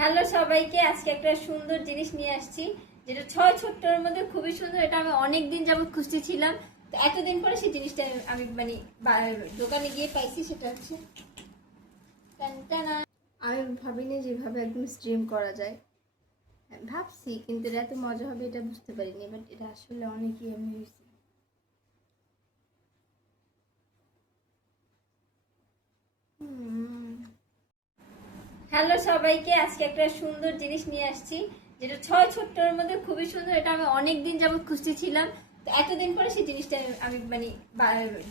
Hello সবাইকে, আজকে একটা সুন্দর জিনিস নিয়ে আসছি যেটা 6 ছোট্টর মধ্যে খুবই সুন্দর। এটা আমি অনেক দিন যাবত খুঁজতেছিলাম, তো এতদিন পরে সেই জিনিসটা আমি মানে দোকানে গিয়ে পাইছি। সেটা হচ্ছে টানটানা। আমি ভাবিনি যেভাবে একদম স্ট্রিম করা যায়, ভাবছি, কিন্তু এটা এত মজা হবে এটা বুঝতে পারিনি। বাট এটা আসলে অনেকই আমি হয়েছি। হ্যালো সবাইকে, আজকে একটা সুন্দর জিনিস নিয়ে আসছি যেটা 6 ছোট্টর মধ্যে খুবই সুন্দর। এটা আমি অনেক দিন যাবত খুঁজতেছিলাম, তো এতদিন পরে সেই জিনিসটা আমি মানে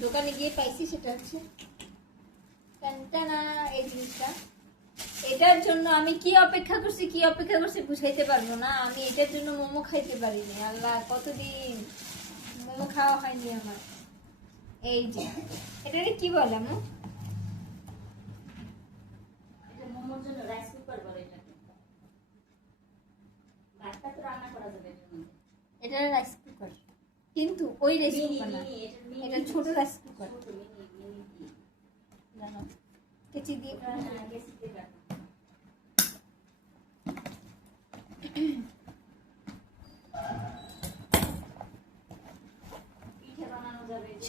দোকানে গিয়ে পাইছি। সেটা হচ্ছে টানটানা, এই জিনিসটা। এটার জন্য আমি কি অপেক্ষা করছি বুঝাইতে পারবো না। আমি এটার জন্য মোমো খাইতে পারিনি। আল্লাহ, কতদিন মোমো খাওয়া হয়নি আমার। এই যে এটাকে কি বলে আমু? এটা মোমোর জন্য রাইস কুকার বলে এটাকে। ভাতটা তো রান্না করা যাবে এটার মধ্যে। এটা রাইস কুকার, কিন্তু ওই রাইস কুকার না, এটা ছোট রাইস কুকার। জানো, কেচি দিয়ে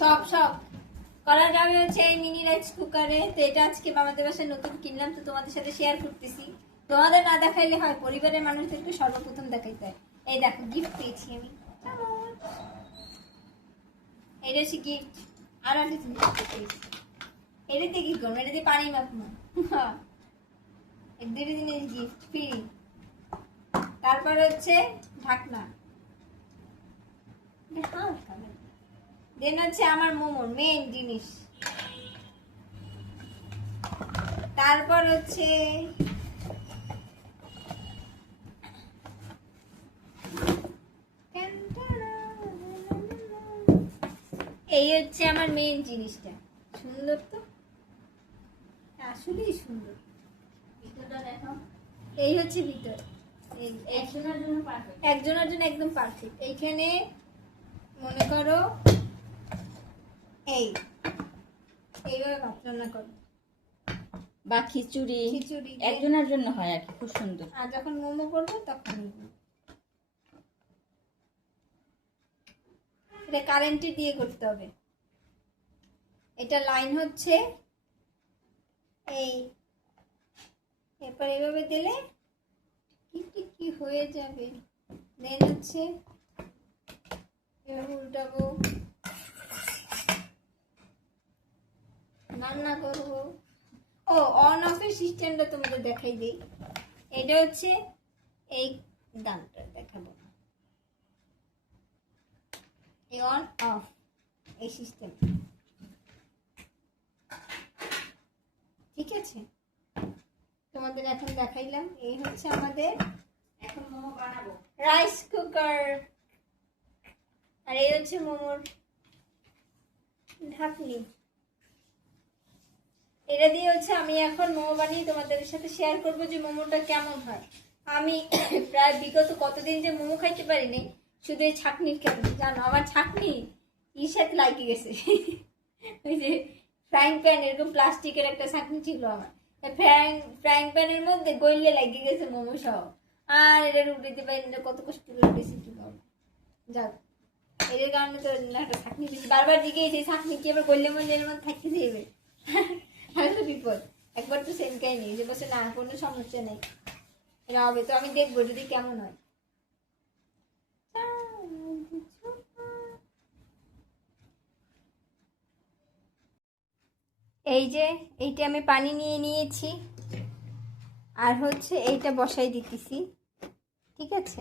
সব সব করা যাবে হচ্ছে এই মিনি রাইস কুকারে। তো এটা আজকে আমাদের বাসায় নতুন কিনলাম, তো তোমাদের সাথে শেয়ার করতেছি। তোমাদের না দেখাইলে হয়, পরিবারের মানুষদেরকে সর্বপ্রথম দেখাইতে হয়। এই দেখো, গিফট পেয়েছি আমি। এটা হচ্ছে গিফট। আর একটা জিনিস পেয়েছি। এটাতে কি করবো? এটাতে পানি মাখবো। দুটো জিনিস গিফট ফ্রি। তারপর হচ্ছে ঢাকনা। দেন হচ্ছে আমার মোমোর মেইন জিনিস। তারপর হচ্ছে এই হচ্ছে আমার মেইন জিনিসটা। সুন্দর তো, আসলেই সুন্দর। ভিতরটা দেখো। এই হচ্ছে ভিতর। একজনের জন্য পারফেক্ট। একজনের জন্য একদম পারফেক্ট। এইখানে মনে করো এইভাবে ভাত রান্না করো বা খিচুড়ি খিচুড়ি একজনের জন্য হয় আর কি, খুব সুন্দর। আর যখন মোমো করবো তখন এটা কারেন্টে দিয়ে করতে হবে। এটা লাইন হচ্ছে এই, এরপর এইভাবে দিলে কি হয়ে যাবে। দেন হচ্ছে এভাবে উল্টাবো, রান্না করবো। ও, অন অফের সিস্টেমটা তোমাদের দেখাই দেই। এটা হচ্ছে এই দামটা দেখাবো, এই অন অফ এই সিস্টেম। ঠিক আছে, তোমাদের এখন দেখাইলাম। এই হচ্ছে আমাদের এখন মোমো বানাবো। রাইস কুকার, আর এই হচ্ছে মোমোর ঢাকনি। এটা দিয়ে হচ্ছে আমি এখন মোমো বানিয়ে তোমাদের সাথে শেয়ার করবো যে মোমোটা কেমন হয়। আমি প্রায় বিগত কতদিন যে মোমো খাইতে পারিনি, শুধু এই ছাঁকনির কারণে। জানো, আমার ছাঁকনি ইর সাথে লাগিয়ে গেছে। ওই যে ফ্রাইং প্যান, এরকম প্লাস্টিকের একটা ছাঁকনি ছিল আমার, ফ্রাইং প্যানের মধ্যে গইলে লাগিয়ে গেছে মোমো সহ। আর এটা উঠাইতে পারিনি, কত কষ্ট করে উঠেছি কি বল। যাক, এদের কারণে তো একটা ছাঁকনি বারবার দিকে সেই ছাঁকনি কি আবার গইলে মরলে এর মধ্যে থাকতে যাবে। হয়তো বিপদ। একবার তো সেম কাহিনী, যে বসে না কোনো সমস্যা নেই, এটা হবে। তো আমি দেখবো যদি কেমন হয়। এই যে এইটা আমি পানি নিয়ে নিয়েছি, আর হচ্ছে এইটা বসাই দিতেছি। ঠিক আছে,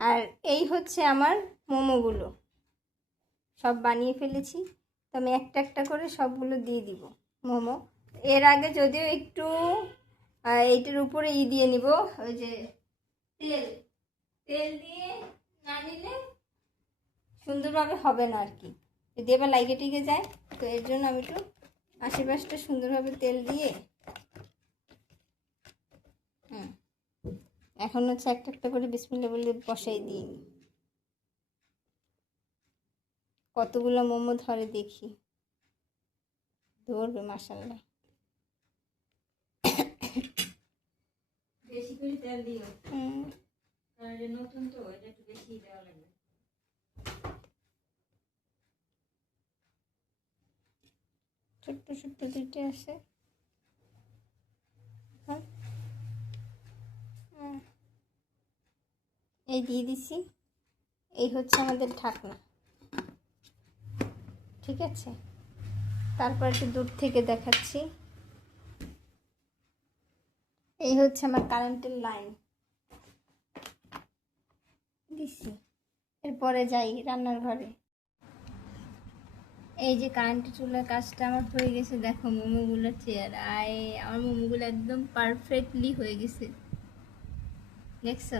আর এই হচ্ছে আমার মোমোগুলো সব বানিয়ে ফেলেছি। তো আমি একটা একটা করে সবগুলো দিয়ে দিব মোমো। এর আগে যদিও একটু এইটার উপরে দিয়ে নিব, ওই যে তেল তেল দিয়ে না নিলে সুন্দরভাবে হবে না আর কি, যদি এবার লাইগে টিকে যায়। তো এর জন্য আমি একটু আশেপাশটা সুন্দরভাবে তেল দিয়ে এখন হচ্ছে একটা একটা করে বিসমিল্লাহ বলে বসাই দিই। কতগুলো মোমো ধরে দেখি, ধরবে মাশাআল্লাহ। বেশি বেশি তেল দিও, হুম, কারণ এটা নতুন তো, এটা একটু বেশি দেওয়া লাগবে। ছোট্ট ছোট্ট দুইটা আছে। হ্যাঁ, এই দিয়ে দিছি। এই হচ্ছে আমাদের ঢাকনা, ঠিক আছে। তারপর একটু দূর থেকে দেখাচ্ছি। এই হচ্ছে আমার কারেন্টের লাইন দিছি। এরপরে যাই রান্নার ঘরে। এই যে কারেন্টের চুলার কাজটা আমার হয়ে গেছে। দেখো মোমোগুলো চেয়ার আয়, আমার মোমোগুলো একদম পারফেক্টলি হয়ে গেছে, দেখছো?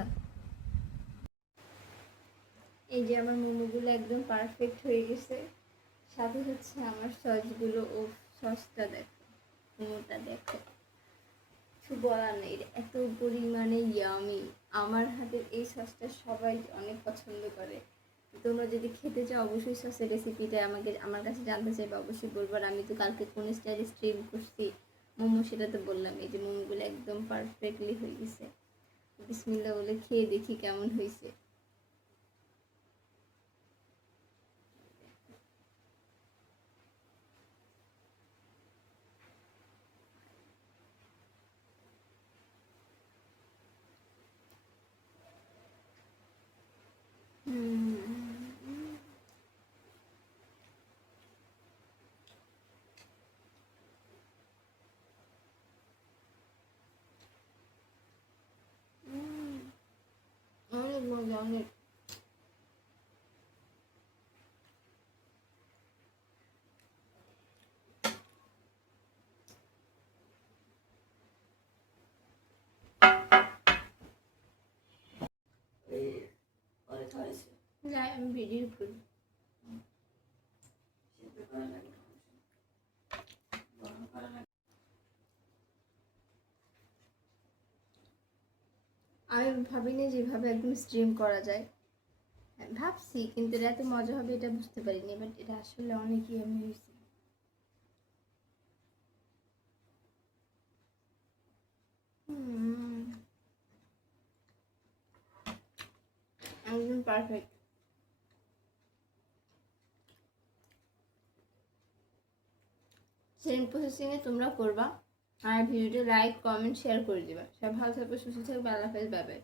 এই যে আমার মোমোগুলো একদম পারফেক্ট হয়ে গেছে। সাথে হচ্ছে আমার সসগুলো, ও সসটা দেখো, মোমোটা দেখো, কিছু বলার নেই, এটা এত পরিমাণে ইয়ামি। আমার হাতের এই সসটা সবাই অনেক পছন্দ করে। তোমরা যদি খেতে চাও অবশ্যই সসের রেসিপিটা আমার কাছে জানতে চাইবে, অবশ্যই বলবো। আর আমি তো কালকে কোন স্টাইলে স্ট্রিম করছি মোমো সেটা তো বললাম। এই যে মোমোগুলো একদম পারফেক্টলি হয়ে গেছে। বিসমিল্লাহ বলে খেয়ে দেখি কেমন হয়েছে। অনেক মজা, অনেক। আমি ভিডিও করি। আমি ভাবিনি যেভাবে একদম স্ট্রিম করা যায়। হ্যাঁ, ভাবছি, কিন্তু এটা এত মজা হবে এটা বুঝতে পারিনি। বাট এটা আসলে অনেকই আমি হয়েছে। একদম পারফেক্ট। সেম প্রসেসিংয়ে তোমরা করবা। আর ভিডিওটা লাইক কমেন্ট শেয়ার করে দিবা। সব ভালো থাকবে, সুস্থ থাকবে। আল্লাহ হাফেজ, বাই বাই।